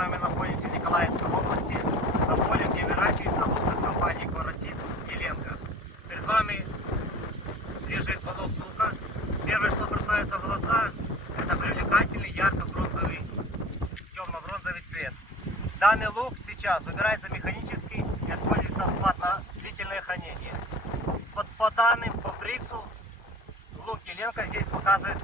вами находимся в Николаевской области, на поле, где выращивается лук компании Коросит и Ленка. Перед вами лежит волок лука. Первое, что бросается в глаза, это привлекательный ярко-бронзовый, темно-бронзовый цвет. Данный лук сейчас убирается механически и отводится в склад на длительное хранение. Под, по данным по Бриксу, лук Еленка здесь показывает